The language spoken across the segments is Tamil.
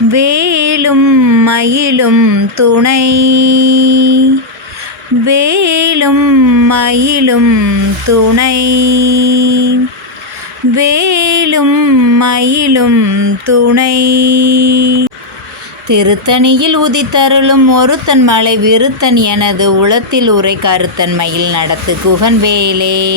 வேலும் மயிலும் துணை. வேலும் மயிலும் துணை. வேலும் மயிலும் துணை. திருத்தணியில் உதித்தருளும் ஒருத்தன் மலை விருத்தன் எனது உளத்தில் உரை கருத்தன் மயில் நடத்து குகன் வேலே.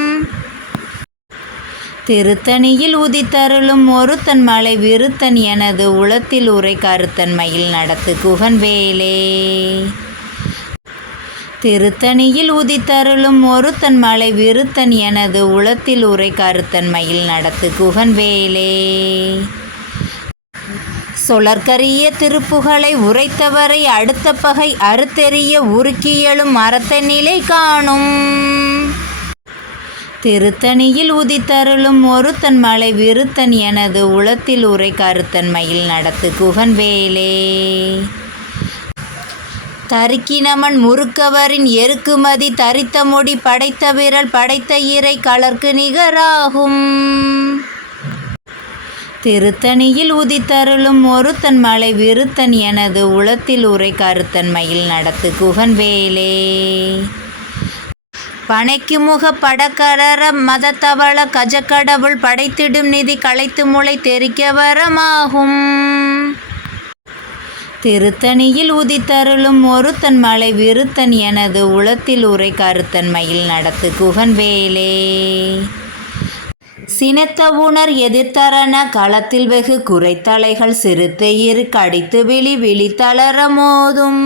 திருத்தணியில் உதித்தருளும் ஒருத்தன் மலை விருத்தன் எனது உளத்தில் உரை கருத்தன் மயில் நடத்து குகன் வேலே திருத்தணியில் உதித்தருளும் ஒருத்தன் மலை விருத்தன் எனது உளத்தில் உரை கருத்தன் மயில் நடத்து குகன் வேலே சொலற்கரிய திருப்புகளை உரைத்தவரை அடுத்த பகை அறுத்தெறிய உருக்கியலும் மரத்த நிலை காணும். திருத்தணியில் உதித்தருளும் ஒருத்தன் மலை விருத்தன் எனது உளத்தில் உரை கருத்தன் மயில் நடத்து குகன் வேலே தருக்கினமன் முறுக்கவரின் எருக்குமதி தரித்த மொழி படைத்த விரல் படைத்த இறை கலர்க்கு நிகராகும். திருத்தணியில் உதித்தருளும் ஒருத்தன் மலை விருத்தன் எனது உளத்தில் உரை கருத்தன் மயில் நடத்து குகன் வேலே பனைக்கு முக படக்கரர மதத்தவள கஜக்கடவுள் படைத்திடும் நிதி களைத்து முளை தெரிக்க வரமாகும். திருத்தணியில் உதித்தருளும் ஒருத்தன் மலை விருத்தன் எனது உளத்தில் உரை கருத்தன் மயில் நடத்து குகன் வேலே. சினத்த உணர் எதிர்த்தரன களத்தில் வெகு குறைத்தலைகள் சிறுத்தை கடித்து விழி தளர மோதும்.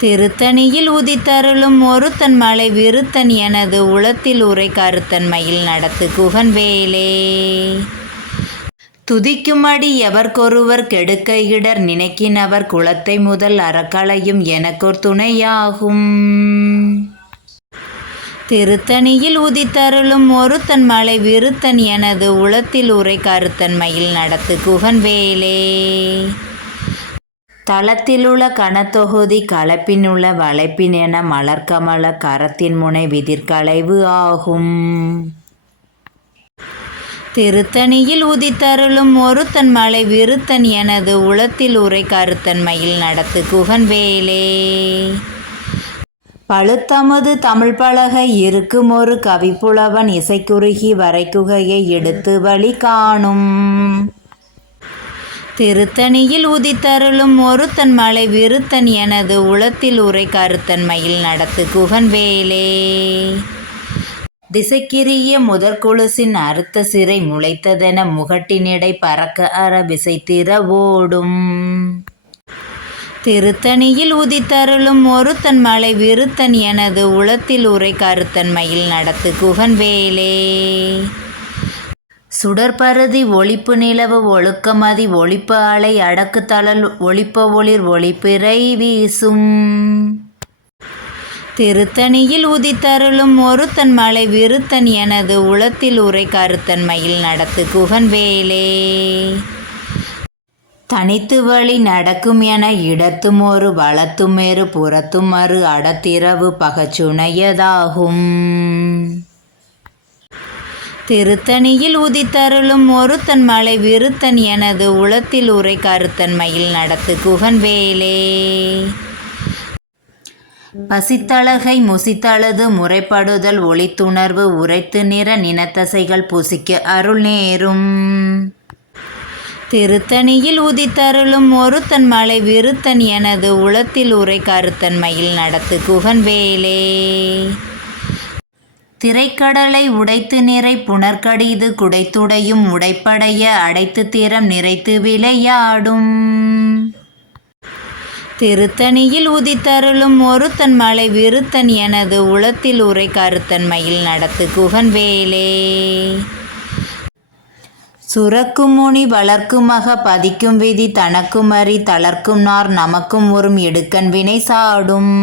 திருத்தணியில் உதித்தருளும் ஒருத்தன் மலை விருத்தன் எனது உளத்தில் உரை கருத்தன் மயில் நடத்து குகன் வேலே துதிக்குமடி எவர்க்கொருவர் கெடுக்க இடர் நினைக்கினவர் குலத்தை முதல் அறக்களையும் எனக்கொரு துணையாகும். திருத்தணியில் உதித்தருளும் ஒருத்தன் மலை விருத்தன் எனது உளத்தில் உரை கருத்தன் மயில் நடத்து குகன் வேலே தளத்திலுள்ள கணத்தொகுதி கலப்பினுள்ள வளைப்பின் என மலர்கமல கரத்தின் முனை விதிர்களைவு ஆகும். திருத்தணியில் உதித்தருளும் ஒருத்தன் மலை விருத்தன் எனது உளத்தில் உரை கருத்தன் மயில் நடத்து குகன் வேலே. பழுத்தமது தமிழ் பலகை இருக்கும் ஒரு கவிப்புலவன் இசைக்குறுகி வரைக்குகையை எடுத்து வழி காணும். திருத்தணியில் உதித்தருளும் ஒருத்தன் மலை விருத்தன் எனது உளத்தில் உரை கருத்தன் மயில் நடத்து குகன் வேலே திசைக்கிரிய முதற்குழுசின் அறுத்த சிறை முளைத்ததென முகட்டினிடை பறக்க அற விசைத்திர ஓடும். திருத்தணியில் உதித்தருளும் ஒருத்தன் மலை விருத்தன் எனது உளத்தில் உரை கருத்தன் மயில் நடத்து குகன் வேலே சுடற்பருதி ஒளிப்பு நிலவு ஒழுக்கமதி ஒளிப்பு அலை அடக்கு தளல் ஒளிப்ப ஒளிர் ஒளிப்பிறை வீசும். திருத்தணியில் உதித்தருளும் ஒருத்தன் மலை விருத்தன் எனது உளத்தில் உரை கருத்தன் மயில் நடத்து குகன் வேலே. தனித்து வழி நடக்கும் என இடத்தும் ஒரு வளத்துமேறு புறத்தும் மறு அடத்திரவு பகச்சுணையதாகும் திருத்தணியில் உதித்தருளும் ஒருத்தன் மலை விருத்தன் எனது உளத்தில் உரை கருத்தன் மயில் நடத்து குகன் வேலே. பசித்தழகை முசித்தழுது முறைப்படுதல் ஒளித்துணர்வு உரைத்து நிற நினத்தசைகள் புசிக்க அருள் நேரும். திருத்தணியில் உதித்தருளும் ஒருத்தன் மலை விருத்தன் எனது உளத்தில் உரை கருத்தன் மயில் நடத்து குகன் வேலே. திரைக்கடலை உடைத்து நிறை புனர்கடிது குடைத்துடையும் உடைப்படைய அடைத்து திறம் நிறைத்து விளையாடும். திருத்தணியில் உதித்தருளும் ஒருத்தன் மலை விருத்தன் எனது உளத்தில் உரை கருத்தன் மயில் நடத்து குகன் வேலே. சுரக்கும் முனி வளர்க்கும் மக பதிக்கும் விதி தனக்கும் அறி தளர்க்கும் நார் நமக்கும் ஒரு எடுக்கன் வினை சாடும்.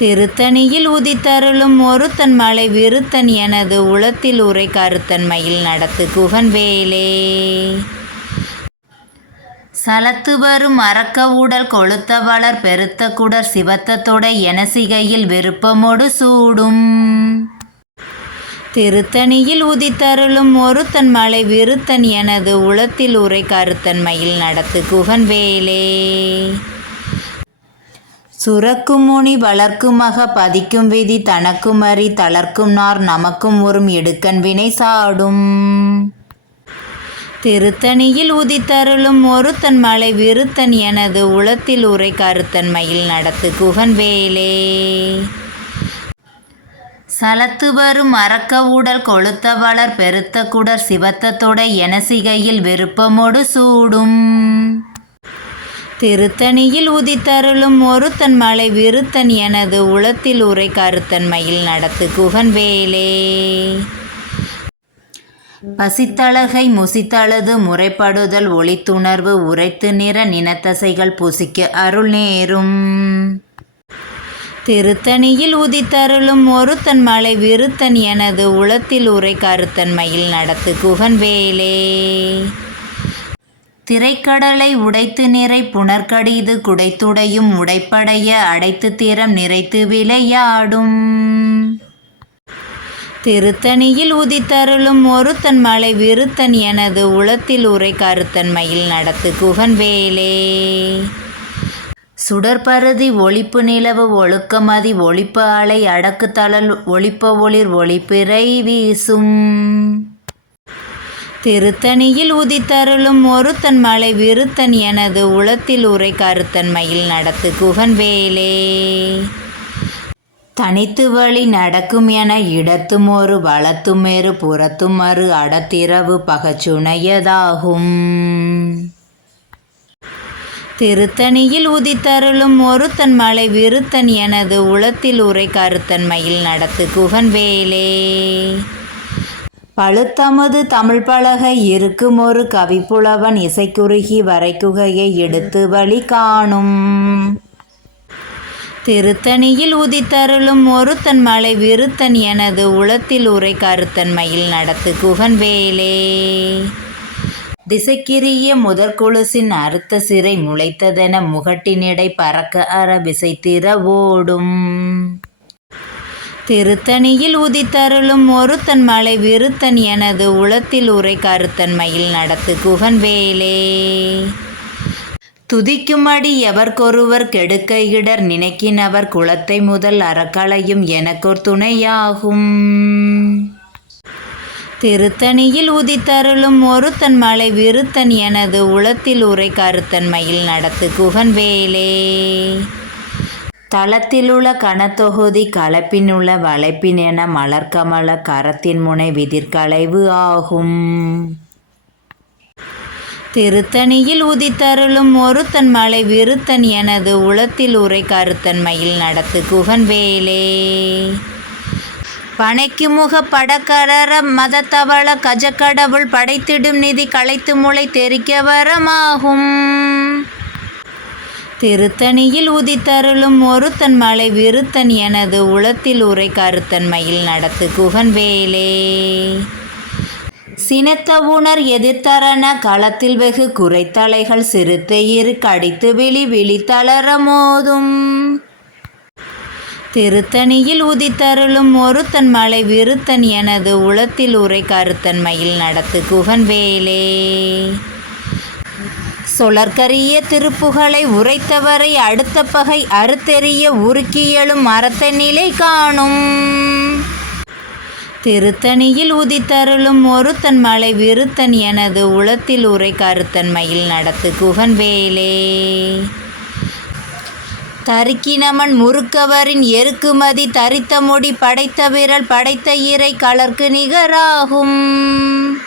திருத்தணியில் உதித்தருளும் ஒருத்தன் மலை விருத்தன் எனது உளத்தில் உரை கருத்தன்மையில் நடத்து குகன் வேலே சலத்து வரும் அறக்க உடல் கொளுத்த வளர் பெருத்த குடர் சிவத்த தொடை என சிகையில் விருப்பமொடு சூடும். திருத்தணியில் உதித்தருளும் ஒருத்தன் மலை விருத்தன் எனது உளத்தில் உரை கருத்தன்மையில் நடத்து குகன் வேலே சுரக்கும் முனி பதிக்கும் விதி தனக்கும் அறி தளர்க்கும் நார் நமக்கும் ஒரும் எடுக்கன் வினை சாடும். திருத்தணியில் உதித்தருளும் ஒருத்தன் மலை விருத்தன் எனது உளத்தில் உரை கருத்தன்மையில் நடத்து குகன் வேலே. சலத்து வரும் அறக்க உடல் கொளுத்த வளர் பெருத்த குடர் சிவத்த தொடை என சிகையில் விருப்பமொடு சூடும். திருத்தணியில் உதித்தருளும் ஒருத்தன் மலை விருத்தன் எனது உளத்தில் உரை கருத்தன்மையில் நடத்து குகன் வேலே பசித்தழகை முசித்தளது முறைப்படுதல் ஒளித்துணர்வு உரைத்து நிற நினத்தசைகள் புசிக்க அருள் நேரும். திருத்தணியில் உதித்தருளும் ஒருத்தன் மலை விருத்தன் எனது உளத்தில் உரை கருத்தன்மையில் நடத்து குகன் வேலே திரைக்கடலை உடைத்து நிறை புனர்கடிது குடைத்துடையும் உடைப்படைய அடைத்து திறம் நிறைத்து விளையாடும். திருத்தணியில் உதித்தருளும் ஒருத்தன் மலை விருத்தன் எனது உளத்தில் உரை கருத்தன்மையில் நடத்து குகன் வேலே சுடற்பருதி ஒளிப்பு நிலவு ஒழுக்கமதி ஒளிப்பு அலை அடக்கு தளல் ஒளிப்ப ஒளிர் ஒளிப்பிறை வீசும். திருத்தணியில் உதித்தருளும் ஒருத்தன் மலை விருத்தன் எனது உளத்தில் உரை கருத்தன்மையில் நடத்து குகன் வேலே தனித்து வழி நடக்கும் என இடத்தும் ஒரு வளத்துமேறு புறத்தும் மறு அடத்திரவு பகச்சுணையதாகும் திருத்தணியில் உதித்தருளும் ஒருத்தன் மலை விருத்தன் எனது உளத்தில் உரை கருத்தன்மையில் நடத்து குகன் வேலே பழுத்தமது தமிழ் பலகை இருக்கும் ஒரு கவிப்புலவன் இசைக்குறுகி வரைக்குகையை எடுத்து வழி காணும் திருத்தணியில் உதித்தருளும் ஒருத்தன் மலை விருத்தன் எனது உளத்தில் உரை கருத்தன்மையில் நடத்து குகன் வேலே திசைக்கிரிய முதற்குழுசின் அறுத்த சிறை முளைத்ததென முகட்டினிடை பறக்க அற விசைத்திர ஓடும். திருத்தணியில் உதித்தருளும் ஒருத்தன் மலை விருத்தன் எனது உளத்தில் உரை கருத்தன்மையில் நடத்து குகன் வேலே துதிக்குமடி எவர்க்கொருவர் கெடுக்க இடர் நினைக்கினவர் குலத்தை முதல் அறக்களையும் எனக்கொரு துணையாகும். திருத்தணியில் உதித்தருளும் ஒருத்தன் மலை விருத்தன் எனது உளத்தில் உரை கருத்தன்மையில் நடத்து குகன் வேலே தளத்திலுள்ள கணத்தொகுதி கலப்பினுள்ள வளைப்பின் என மலர்கமல கரத்தின் முனை விதிர்களைவு ஆகும். திருத்தணியில் உதித்தருளும் ஒருத்தன் மலை விருத்தன் எனது உளத்தில் உரை கருத்தன்மையில் நடத்து குகன் வேலே பனைக்கு முக படக்கரர மதத்தவள கஜக்கடவுள் படைத்திடும் நிதி களைத்து முளை தெரிக்க வரமாகும். திருத்தணியில் உதித்தருளும் ஒருத்தன் மலை விருத்தன் எனது உளத்தில் உரை கருத்தன்மையில் நடத்து குகன் வேலே சினத்த உணர் எதிர்த்தரன களத்தில் வெகு குறைத்தலைகள் சிறுத்த இரு கடித்து விழி விழித்தளர மோதும். திருத்தணியில் உதித்தருளும் ஒருத்தன் மலை விருத்தன் எனது உளத்தில் உரை கருத்தன்மையில் நடத்து குகன் வேலே சொலற்கரிய திருப்புகளை உரைத்தவரை அடுத்த பகை அறுத்தெறிய உருக்கியலும் மரத்த நிலை காணும். திருத்தணியில் உதித்தருளும் ஒருத்தன் மலை விருத்தன் எனது உளத்தில் உரை கருத்தன்மையில் நடத்து குகன் வேலே. தருக்கினமன் முறுக்கவரின் எருக்குமதி தரித்த முடி படைத்த விரல் படைத்த இறை கலர்க்கு நிகராகும்.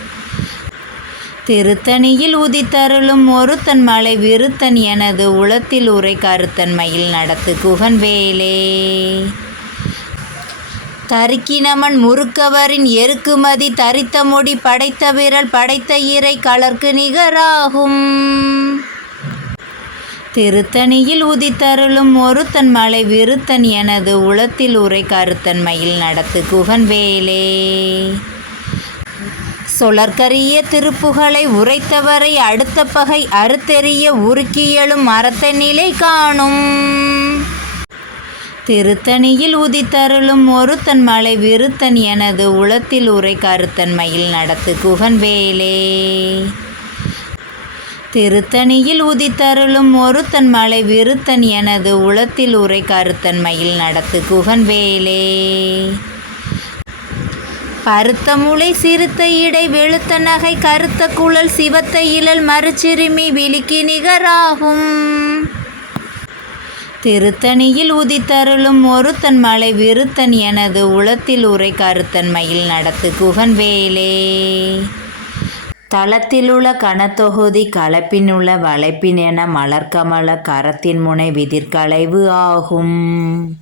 திருத்தணியில் உதித்தருளும் ஒருத்தன் மலை விருத்தன் எனது உளத்தில் உரை கருத்தன்மையில் நடத்து குகன் வேலே தருக்கினமன் முறுக்கவரின் எருக்குமதி தரித்த முடி படைத்த விரல் படைத்த இறை கலர்க்கு நிகராகும். திருத்தணியில் உதித்தருளும் ஒருத்தன் மலை விருத்தன் எனது உளத்தில் உரை கருத்தன்மையில் நடத்து குகன் வேலே சொலற்கரிய திருப்புகளை உரைத்தவரை அடுத்த பகை அறுத்தெறிய உருக்கியலும் மரத்த நிலை காணும். திருத்தணியில் உதித்தருளும் ஒருத்தன் மலை விருத்தன் எனது உளத்தில் உரை கருத்தன்மையில் நடத்து குகன் வேலே. திருத்தணியில் உதித்தருளும் ஒருத்தன் மலை விருத்தன் எனது உளத்தில் உரை கருத்தன்மையில் நடத்து குகன் வேலே. பருத்த முளை சிறுத்த இடை வெளுத்த நகை கருத்த குழல் சிவத்த இழல் மறுச்சிறுமி விழிக்கு நிகராகும். திருத்தணியில் உதித்தருளும் ஒருத்தன் மலை விருத்தன் எனது உளத்தில் உரை கருத்தன்மையில் நடத்து குகன் வேலே. தளத்திலுள்ள கணத்தொகுதி கலப்பினுள்ள வளைப்பின் என மலர்கமல கரத்தின் முனை விதிர்களைவு ஆகும்.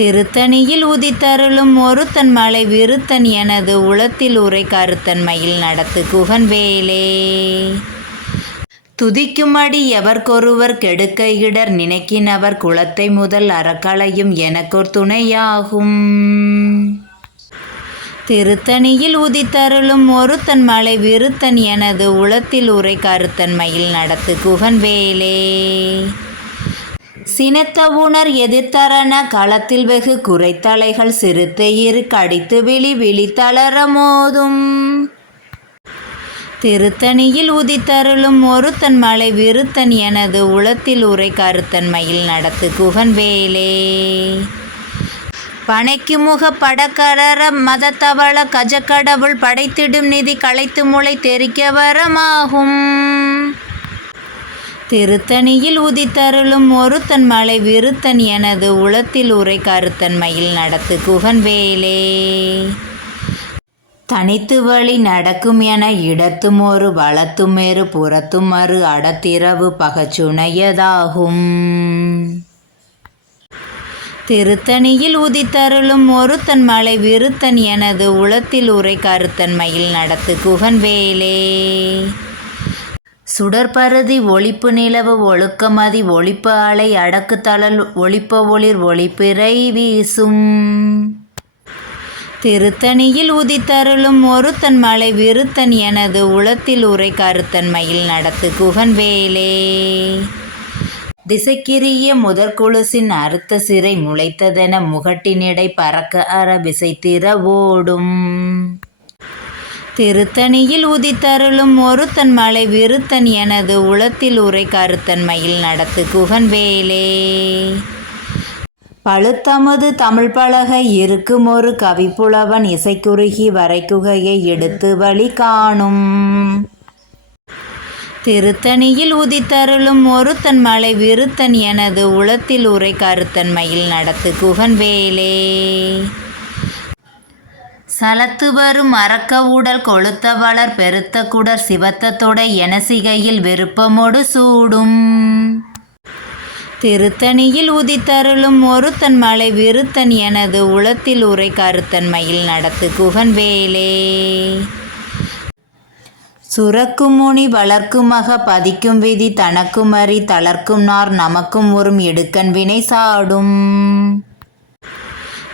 திருத்தணியில் உதித்தருளும் ஒருத்தன் மலை விருத்தன் எனது உளத்தில் உரை கருத்தன்மையில் நடத்து குகன் வேலே துதிக்குமடி எவர்க்கொருவர் கெடுக்க இடர் நினைக்கினவர் குலத்தை முதல் அறக்களையும் எனக்கொரு துணையாகும். திருத்தணியில் உதித்தருளும் ஒருத்தன் மலை விருத்தன் எனது உளத்தில் உரை கருத்தன்மையில் நடத்து குகன் வேலே சினத்த உணர் எதிர்த்தரன களத்தில் வெகு குறைத்தலைகள் சிறுத்தை கடித்து விழி விழித்தளர மோதும். திருத்தணியில் உதித்தருளும் ஒருத்தன் மலை விருத்தன் எனது உளத்தில் உரை கருத்தன்மையில் நடத்து குகன் வேலே. பனைக்கு முக படக்கரர மதத்தவள கஜக்கடவுள் படைத்திடும் நிதி களைத்து முளை தெரிக்க வரமாகும். திருத்தணியில் உதித்தருளும் ஒருத்தன் மலை விருத்தன் எனது உளத்தில் உரை கருத்தன்மையில் நடத்து குகன் வேலே தனித்து வழி நடக்கும் என இடத்தும் ஒரு வளத்துமேறு புறத்தும் மறு அடத்திரவு பகச்சுணையதாகும் திருத்தணியில் உதித்தருளும் ஒருத்தன் மலை விருத்தன் எனது உளத்தில் உரை கருத்தன்மையில் நடத்து குகன் வேலே சுடற்பருதி ஒளிப்பு நிலவு ஒழுக்கமதி ஒளிப்பு அலை அடக்கு தளல் ஒளிப்ப ஒளிர் ஒளிப்பிறை வீசும். திருத்தணியில் உதித்தருளும் ஒருத்தன் மலை விருத்தன் எனது உளத்தில் உரை கருத்தன்மையில் நடத்து குகன் வேலே. திசைக்கிரிய முதற்குழுசின் அறுத்த சிறை முளைத்ததென முகட்டினிடை பறக்க அற விசைத்திர ஓடும். திருத்தணியில் உதித்தருளும் ஒருத்தன் மலை விருத்தன் எனது உளத்தில் உரை கருத்தன்மையில் நடத்து குகன் வேலே பழுத்தமது தமிழ் பலகை இருக்கும் ஒரு கவிப்புலவன் இசைக்குறுகி வரைக்குகையை எடுத்து வழி காணும். திருத்தணியில் உதித்தருளும் ஒருத்தன் மலை விருத்தன் எனது உளத்தில் உரை கருத்தன்மையில் நடத்து குகன் வேலே சலத்து வரும் அறக்க உடல் கொளுத்த வளர் பெருத்த குடர் சிவத்தத்தொடை என சிகையில் விருப்பமொடு சூடும். திருத்தணியில் உதித்தருளும் ஒருத்தன் மலை விருத்தன் எனது உளத்தில் உரை கருத்தன்மையில் நடத்து குகன் வேலே. சுரக்கும் முனி வளர்க்குமக பதிக்கும் விதி தனக்கும் அறி தளர்க்கும் நார் நமக்கும் ஒரும் எடுக்கன் வினை சாடும்.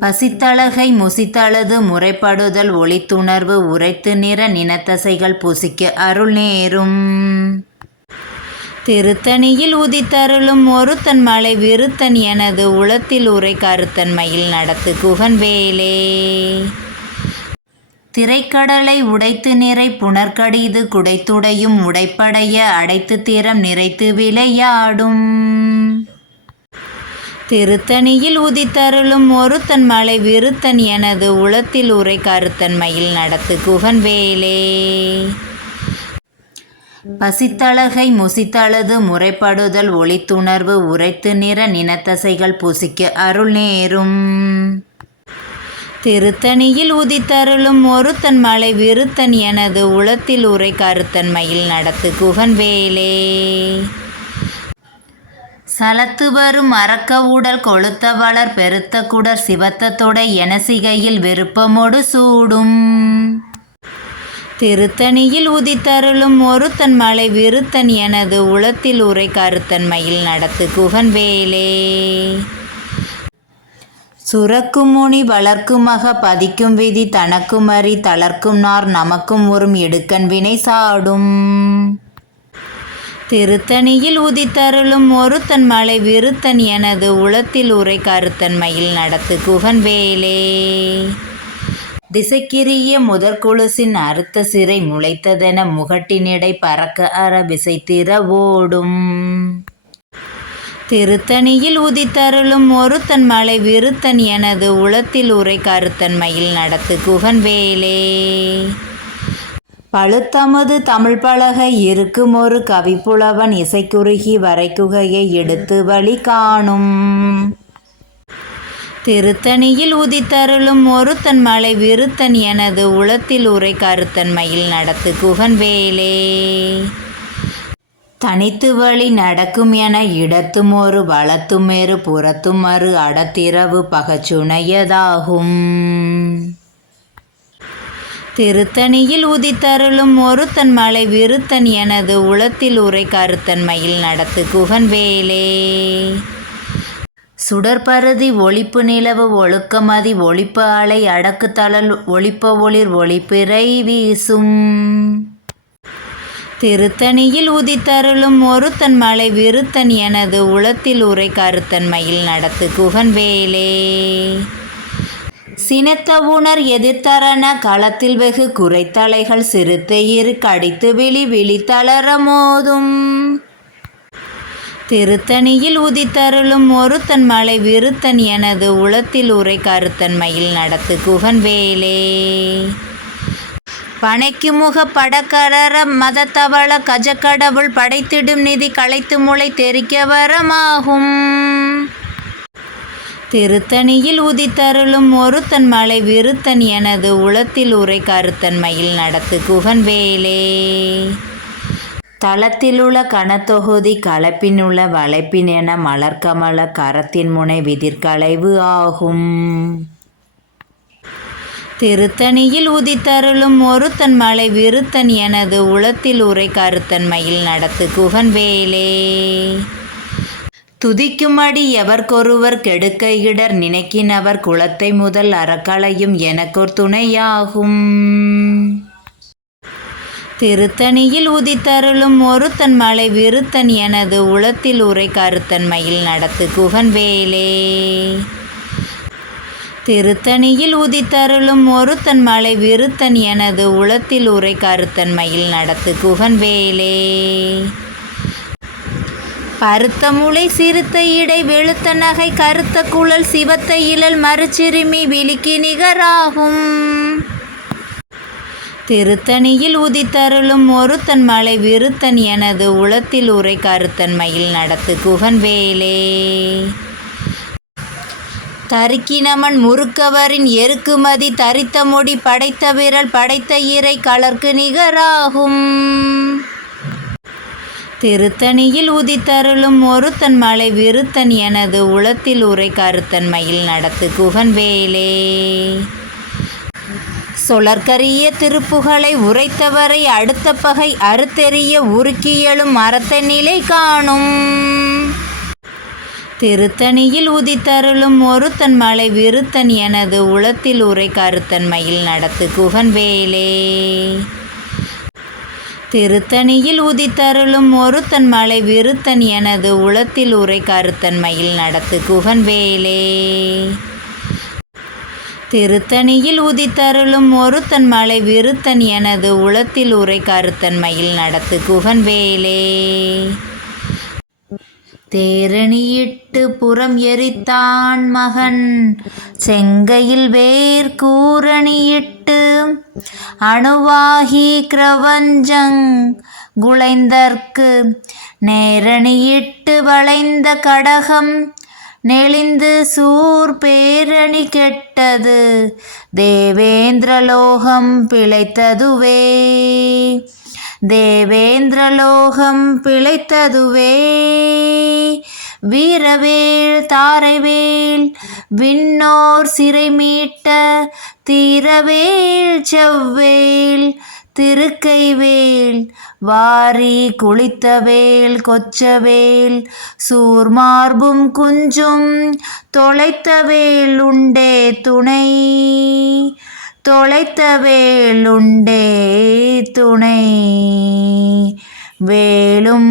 பசித்தழகை முசித்தழுது முறைப்படுதல் ஒளித்துணர்வு உரைத்து நிற நினத்தசைகள் பூசிக்க அருள் நேரும். திருத்தணியில் உதித்தருளும் ஒருத்தன் மலை விருத்தன் எனது உளத்தில் உரை கருத்தன்மையில் நடத்து குகன் வேலே. திரைக்கடலை உடைத்து நிறை புனர்கடிது குடைத்துடையும் உடைப்படைய அடைத்து திறம் நிறைத்து விளையாடும். திருத்தணியில் உதித்தருளும் ஒருத்தன் மலை விருத்தன் எனது உளத்தில் உரை கருத்தன்மையில் நடத்து குகன் வேலே பசித்தழகை முசித்தளது முறைப்படுதல் ஒளித்துணர்வு உரைத்து நிற நினத்தசைகள் புசிக்க அருள் நேரும். திருத்தணியில் உதித்தருளும் ஒருத்தன் மலை விருத்தன் எனது உளத்தில் உரை கருத்தன்மையில் நடத்து குகன் வேலே சலத்து வரும் அறக்க ஊடல் கொளுத்த வளர் பெருத்த குடர் சிவத்தத்தொடை எனசிகையில் விருப்பமோடு விருப்பமொடு சூடும். திருத்தணியில் உதித்தருளும் ஒருத்தன் மலை விருத்தன் எனது உளத்தில் உரை கருத்தன்மையில் நடத்து குகன் வேலே. சுரக்கும் முனி வளர்க்கும் பதிக்கும் விதி தனக்கும் அறி தளர்க்கும் நார் நமக்கும் ஒரும் எடுக்கன் வினை சாடும். திருத்தணியில் உதித்தருளும் ஒருத்தன் மலை விருத்தன் எனது உளத்தில் உரை கருத்தன்மையில் நடத்து குகன் வேலே திசைக்கிரிய முதற்குழுசின் அறுத்த சிறை முளைத்ததென முகட்டினிடை பறக்க அற விசைத்திர ஓடும். திருத்தணியில் உதித்தருளும் ஒருத்தன் மலை விருத்தன் எனது உளத்தில் உரை கருத்தன்மையில் நடத்து குகன் வேலே பழுத்தமது தமிழ் பலகை இருக்கும் ஒரு கவிப்புலவன் இசைக்குறுகி வரைக்குகையை எடுத்து வழி காணும் திருத்தணியில் உதித்தருளும் ஒருத்தன் மலை விருத்தன் எனது உளத்தில் உரை கருத்தன்மையில் நடத்து குகன் வேலே தனித்து வழி நடக்கும் என இடத்தும் ஒரு வளத்துமேறு புறத்தும் மறு அடத்திரவு பகச்சுணையதாகும் திருத்தணியில் உதித்தருளும் ஒருத்தன் மலை விருத்தன் எனது உளத்தில் உரை கருத்தன்மையில் நடத்து குகன் வேலே சுடற்பருதி ஒளிப்பு நிலவு ஒழுக்கமதி ஒழிப்பு அலை அடக்கு தளல் ஒளிப்ப ஒளிர் ஒளிப்பிறை வீசும். திருத்தணியில் உதித்தருளும் ஒருத்தன் மலை விருத்தன் எனது உளத்தில் உரை கருத்தன்மையில் நடத்து குகன் வேலே சினத்தவுணர் எதிர்த்தரன களத்தில் வெகு குறைத்தலைகள் சிறுத்தை இரு கடித்து விழி விழித்தளர மோதும். திருத்தணியில் உதித்தருளும் ஒருத்தன் மலை விருத்தன் எனது உளத்தில் உரை கருத்தன்மையில் நடத்து குகன் வேலே. பனைக்கு முக படக்கரர மதத்தவள கஜக்கடவுள் படைத்திடும் நிதி களைத்து முளை தெரிக்க வரமாகும். திருத்தணியில் உதித்தருளும் ஒருத்தன் மலை விருத்தன் எனது உளத்தில் உரை கருத்தன்மையில் நடத்து குகன் வேலே தளத்திலுள்ள கணத்தொகுதி கலப்பினுள்ள வளைப்பின் என மலர்கமல கரத்தின் முனை விதிர்களைவு ஆகும். திருத்தணியில் உதித்தருளும் ஒருத்தன் மலை விருத்தன் எனது உளத்தில் உரை கருத்தன்மையில் நடத்து குகன் வேலே துதிக்குமடி எவர்க்கொருவர் கெடுக்க இடர் நினைக்கினவர் குலத்தை முதல் அறக்களையும் எனக்கொரு துணையாகும். திருத்தணியில் உதித்தருளும் ஒருத்தன் மலை விருத்தன் எனது உளத்தில் உரை கருத்தன்மையில் நடத்து குகன் வேலே திருத்தணியில் உதித்தருளும் ஒருத்தன் மலை விருத்தன் எனது உளத்தில் உரை கருத்தன்மையில் நடத்து குகன் வேலே பருத்த முளை சிறுத்த இடை வெளுத்த நகை கருத்த குழல் சிவத்த இழல் மறுச்சிறுமி விழிக்கு நிகராகும். திருத்தணியில் உதித்தருளும் ஒருத்தன் மலை விருத்தன் எனது உளத்தில் உரை கருத்தன்மையில் நடத்து குகன் வேலே. தருக்கினமன் முறுக்கவரின் எருக்குமதி தரித்த முடி படைத்த விரல் படைத்த இறை கலர்க்கு நிகராகும். திருத்தணியில் உதித்தருளும் ஒருத்தன் மலை விருத்தன் எனது உளத்தில் உரை கருத்தன்மையில் நடத்து குகன் வேலே சொலற்கரிய திருப்புகளை உரைத்தவரை அடுத்த பகை அறுத்தெறிய உருக்கியலும் மரத்த நிலை காணும். திருத்தணியில் உதித்தருளும் ஒருத்தன் மலை விருத்தன் எனது உளத்தில் உரை கருத்தன் மயில் நடத்து குகன் வேலே திருத்தணியில் உதித்தருளும் ஒருத்தன் மலை விருத்தன் எனது உளத்தில் உரை கருத்தன் மயில் நடத்து குகன் வேலே திருத்தணியில் உதித்தருளும் ஒருத்தன் மலை விருத்தன் எனது உளத்தில் உரை கருத்தன் மயில் நடத்து குகன் வேலே தேரணியிட்டு புறம் எரித்தான் மகன் செங்கையில் வேர் கூரணியிட்டு அணுவாகி கிரவஞ்சங் குலைந்தற்கு நேரணியிட்டு வளைந்த கடகம் நெளிந்து சூர் பேரணி கெட்டது தேவேந்திரலோகம் பிழைத்ததுவே. தேவேந்திரலோகம் பிழைத்ததுவே. வீரவேல் தாரைவேல் விண்ணோர் சிறை மீட்ட தீரவேல் செவ்வேல் திருக்கைவேல் வாரி குளித்தவேல் கொச்சவேல் சூர்மார்பும் குஞ்சும் தொலைத்தவேல் உண்டே துணை. தொலைத்தவேல் உண்டே துணை. வேலும்